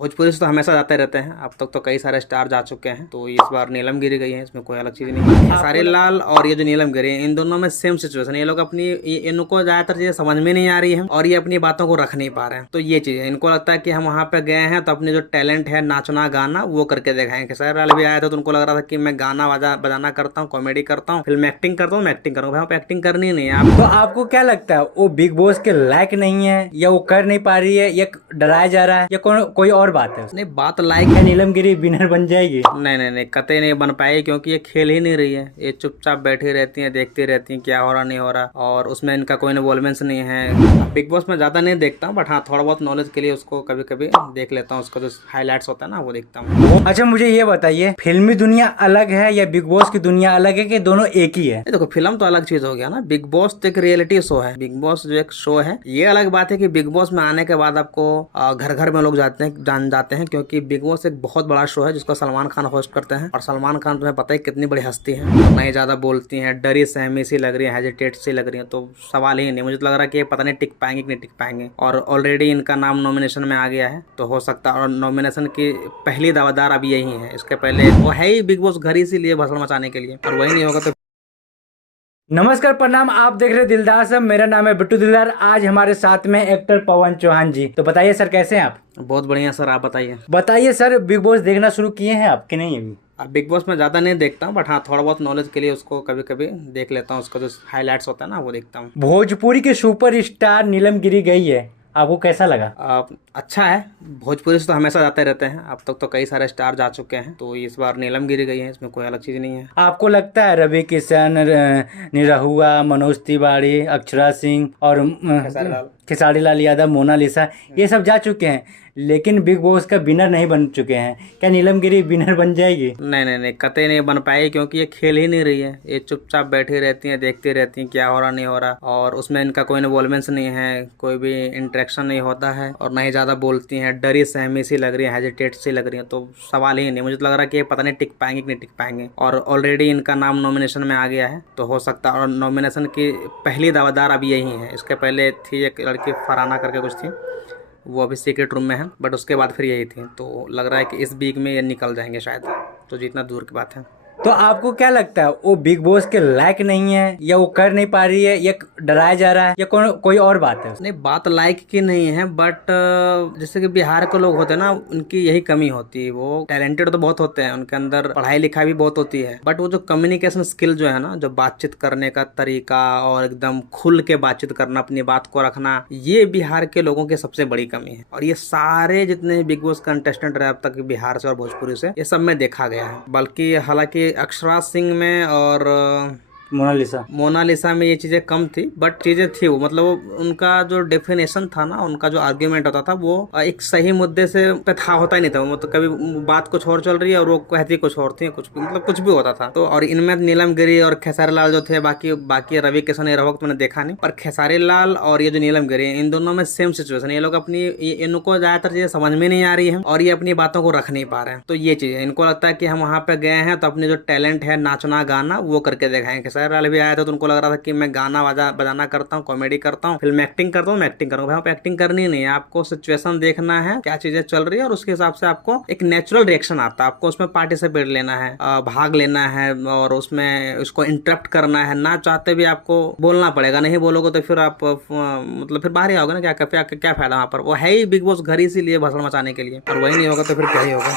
भोजपुरी से तो हमेशा जाते रहते हैं। अब तक तो कई सारे स्टार जा चुके हैं, तो इस बार नीलम गिरी गई है, इसमें कोई अलग चीज़ नहीं है। खेसारी लाल और ये जो नीलम गिरी है, इन दोनों में सेम सिचुएशन है। ये लोग अपनी इनको ज़्यादातर चीज़ें समझ में नहीं आ रही है और ये अपनी बातों को रख नहीं पा रहे हैं। तो ये चीज़ है, इनको लगता है कि हम वहाँ पे गए हैं तो अपने जो टैलेंट है नाचना गाना वो करके दिखाएंगे। खेसारी लाल भी आया था तो उनको लग रहा था कि मैं गाना बजाना करता हूँ, कॉमेडी करता हूँ, फिल्म एक्टिंग करता हूँ, मैं एक्टिंग करूँगा। भाई एक्टिंग करनी नहीं है आप। तो आपको क्या लगता है वो बिग बॉस के लायक नहीं है, या वो कर नहीं पा रही है, या डराया जा रहा है, या कोई और बात है? नहीं, बात लाइक क्या नीलम गिरी विनर बन जाएगी? नहीं, कतई नहीं बन पाएगी, क्योंकि ये खेल ही नहीं रही है। ये चुपचाप बैठी रहती हैं, देखती रहती हैं क्या हो रहा नहीं हो रहा, और उसमें इनका कोई इन्वॉल्वमेंट नहीं है। बिग बॉस में ज़्यादा नहीं देखता हूँ, बट हाँ थोड़ा बहुत नॉलेज के लिए उसको कभी कभी देख लेता हूँ। उसका जो हाईलाइट्स होता है ना वो देखता हूँ। अच्छा, मुझे ये बताइए, फिल्मी दुनिया अलग है या बिग बॉस की दुनिया अलग है, कि दोनों एक ही है? देखो, फिल्म तो अलग चीज हो गया ना। बिग बॉस तो एक रियलिटी शो है। बिग बॉस जो एक शो है, ये अलग बात है कि बिग बॉस में आने के बाद आपको घर घर में लोग जान जाते हैं, क्योंकि बिग बॉस एक बहुत बड़ा शो है जिसको सलमान खान होस्ट करते हैं। और सलमान खान तुम्हें पता है कितनी बड़ी हस्ती है, नहीं ज्यादा बोलती हैं, डरी सहमी सी लग रही है, हेजिटेट सी लग रही है, तो सवाल ही नहीं। मुझे तो लग रहा है कि पता नहीं टिक पाएंगे कि नहीं टिक पाएंगे। और ऑलरेडी इनका नाम नॉमिनेशन में आ गया है, तो हो सकता है। और नॉमिनेशन की पहली दावेदार अभी यही है। इसके पहले वो है ही बिग बॉस घर ही इसीलिए भसड़ मचाने के लिए, और वही नहीं होगा तो। नमस्कार, प्रणाम। आप देख रहे हैं दिलदार सब। मेरा नाम है बिट्टू दिलदार। आज हमारे साथ में एक्टर पवन चौहान जी। तो बताइए सर, कैसे हैं आप? बहुत बढ़िया सर, आप बताइए। बताइए सर, बिग बॉस देखना शुरू किए हैं आप कि नहीं अभी? अब बिग बॉस में ज़्यादा नहीं देखता हूँ, बट हाँ थोड़ा बहुत नॉलेज के लिए उसको कभी कभी देख लेता हूँ। उसका जो हाईलाइट्स होता है ना वो देखता हूँ। भोजपुरी के सुपर स्टार नीलम गिरी गई है, आपको कैसा लगा? अच्छा है। भोजपुरी से तो हमेशा जाते रहते हैं। अब तक तो कई सारे स्टार जा चुके हैं, तो इस बार नीलम गिरी गई है, इसमें कोई अलग चीज़ नहीं है। आपको लगता है रवि किशन, निरहुआ, मनोज तिवारी, अक्षरा सिंह और खेसारी लाल। खेसारी लाल यादव, मोनालिसा, ये सब जा चुके हैं, लेकिन बिग बॉस का विनर नहीं बन चुके हैं। क्या नीलम गिरी विनर बन जाएगी? नहीं, कतई नहीं बन पाएगी, क्योंकि ये खेल ही नहीं रही है। ये चुपचाप बैठी रहती हैं, देखती रहती हैं क्या हो रहा नहीं हो रहा, और उसमें इनका कोई इन्वॉल्वमेंट नहीं है, कोई भी इंटरेक्शन नहीं होता है, और नहीं ज़्यादा बोलती हैं, डरी सहमी सी लग रही है, हेजिटेट सी लग रही है, तो सवाल ही नहीं। मुझे तो लग रहा है कि पता नहीं टिक पाएंगे कि नहीं टिक पाएंगे। और ऑलरेडी इनका नाम नॉमिनेशन में आ गया है, तो हो सकता है। और नॉमिनेशन की पहली दावेदार अभी यही है। इसके पहले थी एक लड़की फरहाना करके कुछ थी, वो अभी सीक्रेट रूम में है, बट उसके बाद फिर यही थी। तो लग रहा है कि इस वीक में ये निकल जाएंगे शायद, तो जितना दूर की बात है। तो आपको क्या लगता है वो बिग बॉस के लायक नहीं है, या वो कर नहीं पा रही है, या डराया जा रहा है, या कोई और बात है? नहीं, बात लाइक की नहीं है, बट जैसे कि बिहार के लोग होते हैं ना, उनकी यही कमी होती है। वो टैलेंटेड तो बहुत होते हैं, उनके अंदर पढ़ाई लिखाई भी बहुत होती है, बट वो जो कम्युनिकेशन स्किल जो है ना, जो बातचीत करने का तरीका और एकदम खुल के बातचीत करना, अपनी बात को रखना, ये बिहार के लोगों की सबसे बड़ी कमी है। और ये सारे जितने बिग बॉस कंटेस्टेंट रहे अब तक बिहार से और भोजपुरी से, ये सब में देखा गया है। बल्कि हालांकि अक्षरा सिंह में और मोनालिसा में ये चीज़ें कम थी, बट चीज़ें थी वो, मतलब उनका जो डेफिनेशन था ना, उनका जो आर्ग्यूमेंट होता था, वो एक सही मुद्दे से पे था, होता ही नहीं था। मतलब कभी बात कुछ और चल रही है और वो कहती कुछ और थी, कुछ मतलब कुछ भी होता था। तो और इनमें नीलम गिरी और खेसारी लाल जो थे, बाकी रवि किशन ये वक्त मैंने देखा नहीं, पर खेसारी लाल और ये जो नीलम गिरी, इन दोनों में सेम सिचुएशन। ये लोग अपनी इनको ज्यादातर चीजें समझ में नहीं आ रही है और ये अपनी बातों को रख नहीं पा रहे हैं। तो ये चीज है, इनको लगता है कि हम वहाँ पे गए हैं तो अपने जो टैलेंट है नाचना गाना वो करके दिखाएंगे। खेसारी लाल भी आया था तो उनको लग रहा था कि मैं गाना बजाना करता हूँ, कॉमेडी करता हूँ, फिल्म एक्टिंग करता हूँ, मैं एक्टिंग करूँगा। भाई एक्टिंग करनी नहीं है, आपको सिचुएशन देखना है, क्या चीजें चल रही है, और उसके हिसाब से आपको एक नेचुरल रिएक्शन आता है। आपको उसमें पार्टिसिपेट लेना है, भाग लेना है, और उसमें उसको इंटरप्ट करना है। ना चाहते भी आपको बोलना पड़ेगा, नहीं बोलोगे तो फिर आप मतलब फिर बाहर ही आओगे ना, क्या फायदा वहाँ पर। वो है ही बिग बॉस घर इसीलिए भसड़ मचाने के लिए, और वही नहीं होगा तो फिर क्या ही होगा।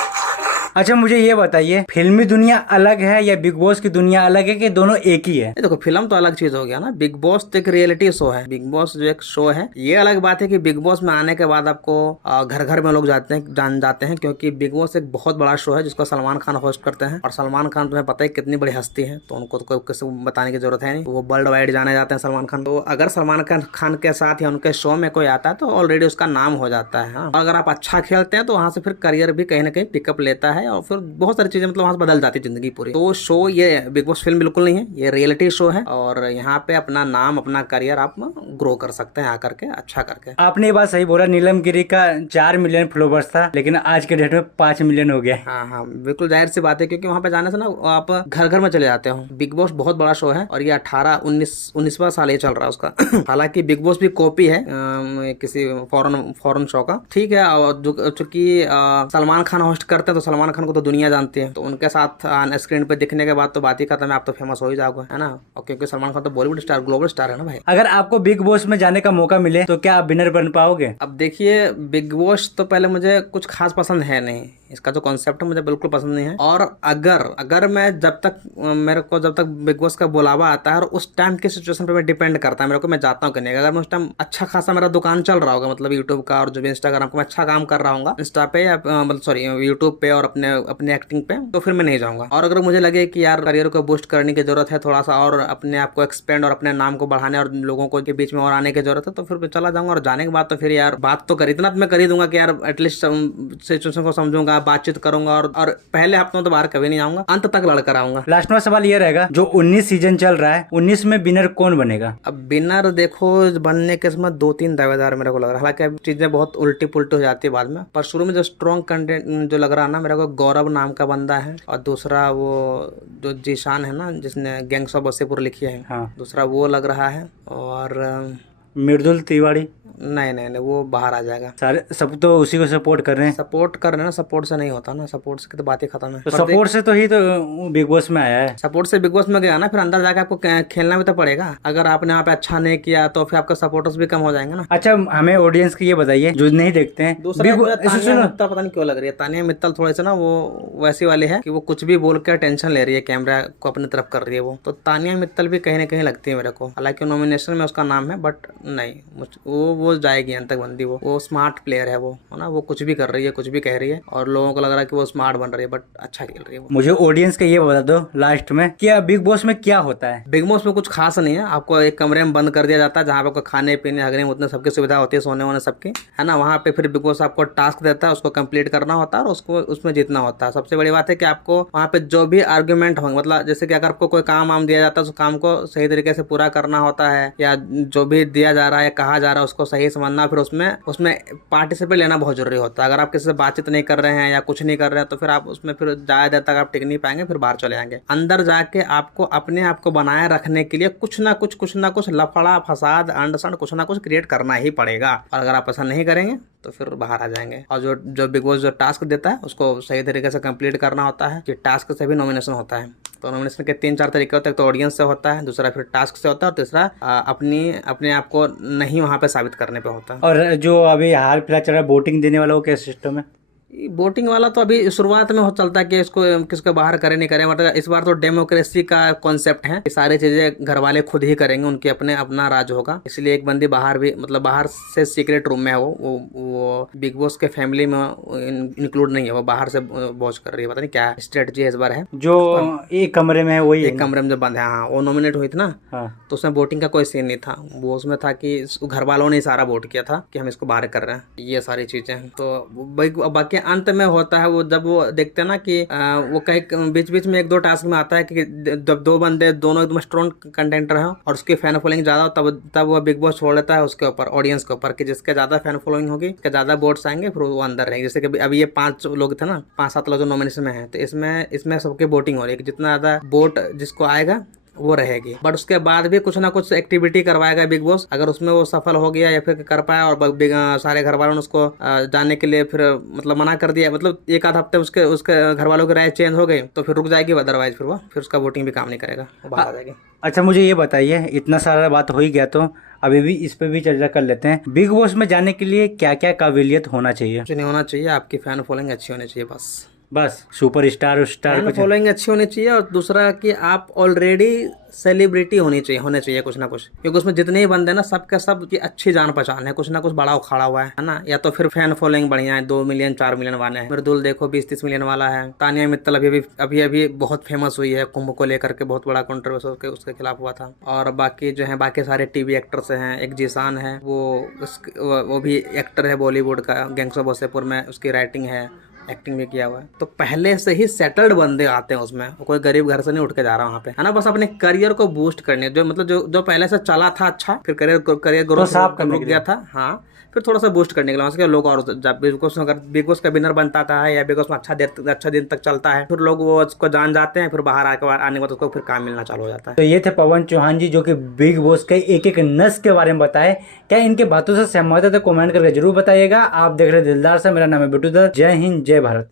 अच्छा, मुझे ये बताइए, फिल्मी दुनिया अलग है या बिग बॉस की दुनिया अलग है, कि दोनों एक ही है? देखो, फिल्म तो अलग चीज हो गया ना। बिग बॉस तो एक रियलिटी शो है। बिग बॉस जो एक शो है, ये अलग बात है कि बिग बॉस में आने के बाद आपको घर घर में लोग जान जाते हैं, क्योंकि बिग बॉस एक बहुत बड़ा शो है जिसको सलमान खान होस्ट करते हैं। और सलमान खान तुम्हें पता है कितनी बड़ी हस्ती है, तो उनको तो किसी को बताने की जरूरत है नहीं, वो वर्ल्ड वाइड जाने जाते हैं सलमान खान। तो अगर सलमान खान के साथ या उनके शो में कोई आता है तो ऑलरेडी उसका नाम हो जाता है। हाँ? अगर आप अच्छा खेलते हैं तो वहां से फिर करियर भी कहीं ना कहीं पिकअप लेता है, है और फिर बहुत सारी चीजें मतलब वहाँ से बदल जाती है जिंदगी पूरी। तो शो ये बिग बॉस फिल्म बिल्कुल नहीं है, ये रियलिटी शो है और यहाँ पे अपना नाम अपना करियर आप ग्रो कर सकते हैं आकर के, अच्छा करके। आपने ये बात सही बोला, नीलम गिरी का 4 मिलियन फॉलोवर्स था लेकिन आज के डेट में 5 मिलियन हो गया। हाँ हाँ बिल्कुल जाहिर सी बात है, क्योंकि वहाँ पे जाने से ना आप घर घर में चले जाते हो। बिग बॉस बहुत बड़ा शो है और ये 19वां साल ये चल रहा है उसका। हालांकि बिग बॉस भी कॉपी है किसी फॉरेन शो का, ठीक है। और चूंकि सलमान खान होस्ट करते हैं तो सलमान खान को तो दुनिया जानती है, तो उनके साथ स्क्रीन पे दिखने के बाद तो बात ही खत्म है, आप तो फेमस हो ही जाओगे, है ना। और क्योंकि सलमान खान तो बॉलीवुड स्टार, ग्लोबल स्टार है ना भाई। अगर आपको बिग बॉस में जाने का मौका मिले तो क्या आप विनर बन पाओगे? अब देखिए, बिग बॉस तो पहले मुझे कुछ खास पसंद है नहीं, इसका जो कॉन्सेप्ट है मुझे बिल्कुल पसंद नहीं है। और अगर मैं जब तक बिग बॉस का बुलावा आता है और उस टाइम की सिचुएशन पे मैं डिपेंड करता है मेरे को, मैं जाता हूँ कि नहीं। अगर मैं उस टाइम अच्छा खासा मेरा दुकान चल रहा होगा, मतलब यूट्यूब का और जो भी इंस्टाग्राम का मैं अच्छा काम कर रहा हूँ इंस्टा पे या मतलब सॉरी यूट्यूब पे और अपने एक्टिंग पे, तो फिर मैं नहीं जाऊंगा। और अगर मुझे लगे कि यार करियर को बूस्ट करने की जरूरत है थोड़ा सा, और अपने आप को एक्सपेंड और अपने नाम को बढ़ाने और लोगों को के बीच में और आने की जरूरत है, तो फिर मैं चला जाऊंगा। और जाने के बाद तो फिर यार बात तो इतना तो मैं कर ही दूंगा कि यार एटलीस्ट सिचुएशन को समझूंगा, बातचीत करूंगा और पहले हफ्तों तो बाहर कभी नहीं आऊंगा, अंत तक लड़कर आऊंगा। लास्ट में सवाल ये रहेगा, जो 19 सीजन चल रहा है 19 में विनर कौन बनेगा? अब विनर देखो बनने के इसमें 2-3 दावेदार मेरे को लग रहा है। हालांकि अब चीजें बहुत उल्टी पुल्टी हो जाती है बाद में, पर शुरू में जो स्ट्रॉन्ग कंटेंट जो लग रहा है ना मेरे को, गौरव नाम का बंदा है और दूसरा वो जो जीशान है ना जिसने गैंग्स ऑफ वासेपुर लिखी है, हाँ। दूसरा वो लग रहा है। और मृदुल तिवारी नहीं वो बाहर आ जाएगा। सारे सब तो उसी को सपोर्ट कर रहे हैं। सपोर्ट कर रहे हैं ना, सपोर्ट से नहीं होता ना, सपोर्ट से तो बात ही खत्म है। तो सपोर्ट से तो ही तो बिग बॉस में आया है। सपोर्ट से बिग बॉस में गया ना, फिर अंदर जाके आपको खेलना भी तो पड़ेगा। अगर आपने वहाँ पे अच्छा नहीं किया तो फिर आपके सपोर्टर्स भी कम हो जाएंगे ना। अच्छा, हमें ऑडियंस की ये बताइए जो नहीं देखते हैं, दूसरा तानिया मित्तल पता नहीं क्यों लग रही है। तानिया मित्तल थोड़े से ना वो वैसी वाली है कि वो कुछ भी बोल कर टेंशन ले रही है, कैमरा को अपनी तरफ कर रही है वो। तो तानिया मित्तल भी कहीं ना कहीं लगती है मेरे को। हालांकि नॉमिनेशन में उसका नाम है, बट नहीं वो जाएगी अंत तक बंदी। वो स्मार्ट प्लेयर है वो, है ना। वो कुछ भी कर रही है, कुछ भी कह रही है और लोगों को लग रहा है कि वो स्मार्ट बन रही है, बट अच्छा खेल रही है वो। मुझे ऑडियंस का ये बता दो लास्ट में, क्या बिग बॉस में क्या होता है? बिग बॉस में कुछ खास नहीं है। आपको एक कमरे में बंद कर दिया जाता है जहाँ पे आपको खाने पीने हगने उतने सबकी सुविधा होती है, सोने वोने सबकी, है ना। वहाँ पे फिर बिग बॉस आपको टास्क देता है, उसको कंप्लीट करना होता है और उसको उसमें जीतना होता है। सबसे बड़ी बात है कि आपको वहाँ पे जो भी आर्ग्यूमेंट होंगे, मतलब जैसे कि अगर आपको कोई काम दिया जाता है उस काम को सही तरीके से पूरा करना होता है, या जो भी दिया जा रहा है कहा जा रहा है उसको सही समझना, फिर उसमें पार्टिसिपेट लेना बहुत जरूरी होता है। अगर आप किसी से बातचीत नहीं कर रहे हैं या कुछ नहीं कर रहे हैं तो फिर आप उसमें फिर ज्यादा देर तक आप टिक नहीं पाएंगे, फिर बाहर चले जाएंगे। अंदर जाके आपको अपने आप को बनाए रखने के लिए कुछ ना कुछ लफड़ा फसाद अंडसंड कुछ ना कुछ क्रिएट करना ही पड़ेगा। और अगर आप ऐसा नहीं करेंगे तो फिर बाहर आ जाएंगे। और जो बिग बॉस जो टास्क देता है उसको सही तरीके से कंप्लीट करना होता है कि टास्क से भी नॉमिनेशन होता है। तो नॉमिनेशन के 3-4 तरीके होते हैं। तो ऑडियंस से होता है, दूसरा फिर टास्क से होता है और तीसरा अपने आप को नहीं वहाँ पे साबित करने पे होता है। और जो अभी हाल फिलहाल चल रहा है वोटिंग देने वाला, वो क्या सिस्टम है? वोटिंग वाला तो अभी शुरुआत में हो चलता है कि इसको किसको बाहर करे नहीं करे, मतलब इस बार तो डेमोक्रेसी का कॉन्सेप्ट है, सारी चीजें घर वाले खुद ही करेंगे, उनके अपना राज होगा। इसलिए एक बंदी बाहर भी, मतलब बाहर से सीक्रेट रूम में है वो बिग बॉस के फैमिली में इंक्लूड नहीं है, वो बाहर से वॉच कर रही है। पता नहीं क्या स्ट्रेटजी इस बार है। जो एक कमरे में है वही एक कमरे में जो बंद है, हाँ वो नॉमिनेट हुई थी ना। हाँ। तो उसमें वोटिंग का कोई सीन नहीं था, वो उसमें था कि घर वालों ने सारा वोट किया था कि हम इसको बाहर कर रहे हैं, ये सारी चीजें। तो बाकी अंत में होता है वो, जब वो देखते हैं ना कि वो कहीं बीच बीच में 1-2 टास्क में आता है कि जब 2 बंदे दोनों एकदम स्ट्रॉन्ग कंटेंटर हैं और उसकी फैन फॉलोइंग ज्यादा हो, तब वो बिग बॉस छोड़ देता है उसके ऊपर, ऑडियंस के ऊपर, कि जिसके ज्यादा फैन फॉलोइंग होगी, उसके ज्यादा वोट्स आएंगे, फिर वो अंदर रहेंगे। जैसे कि अभी ये 5 लोग थे ना, 5-7 लोग जो नॉमिनेशन में है, तो इसमें सबकी वोटिंग हो रही है कि जितना ज्यादा वोट जिसको आएगा वो रहेगी। बट उसके बाद भी कुछ ना कुछ एक्टिविटी करवाएगा बिग बॉस। अगर उसमें वो सफल हो गया या फिर कर पाया और सारे घर वालों ने उसको जाने के लिए फिर मतलब मना कर दिया, मतलब 1-आध हफ्ते उसके घर वालों की राय चेंज हो गई तो फिर रुक जाएगी, अदरवाइज फिर उसका वोटिंग भी काम नहीं करेगा, वो बाहर आ जाएगी। अच्छा, मुझे ये बताइए, इतना सारा बात हो ही गया तो अभी भी इस पे भी चर्चा कर लेते हैं। बिग बॉस में जाने के लिए क्या क्या काबिलियत होना चाहिए? कुछ नहीं होना चाहिए, आपकी फैन फॉलोइंग अच्छी होनी चाहिए, बस सुपर स्टार फैन फॉलोइंग अच्छी होनी चाहिए। और दूसरा कि आप ऑलरेडी सेलिब्रिटी होने चाहिए कुछ ना कुछ, क्योंकि उसमें जितने ही बंदे ना सबके सब की अच्छी जान पहचान है, कुछ ना कुछ बड़ा उखाड़ा हुआ है ना। या तो फिर फैन फॉलोइंग बढ़िया है, 2 मिलियन 4 मिलियन वाले हैं। मृदुल देखो 20-30 मिलियन वाला है। तानिया मित्तल अभी बहुत फेमस हुई है, कुंभ को लेकर के बहुत बड़ा कंट्रोवर्सी उसके खिलाफ हुआ था। और बाकी जो है बाकी सारे टीवी एक्टर्स हैं, एक जीशान है वो भी एक्टर है बॉलीवुड का, गैंग्स ऑफ वासेपुर में उसकी राइटिंग है, एक्टिंग भी किया हुआ है, तो पहले से ही सेटल्ड बंदे आते हैं उसमें, कोई गरीब घर से नहीं उठ के जा रहा वहाँ पे, है ना। बस अपने करियर को बूस्ट करने, जो मतलब जो पहले से चला था अच्छा, फिर करियर ग्रोथ साफ करने रुक के गया लिए। था, हाँ, फिर थोड़ा सा बूस्ट करने के लिए उसके लोग, और जब बिग बॉस अगर बिग बॉस का विनर बनता था या बिग बॉस में अच्छा दिन तक चलता है, फिर लोग वो उसको जान जाते हैं, फिर बाहर आने के बाद उसको फिर काम मिलना चालू हो जाता है। तो ये थे पवन चौहान जी, जो कि बिग बॉस के एक एक नस के बारे में बताए। क्या इनके बातों से सहमत है तो कमेंट करके जरूर बताइएगा। आप देख रहे हैं दिलदार से, मेरा नाम है बिट्टू दल। जय हिंद, जय भारत।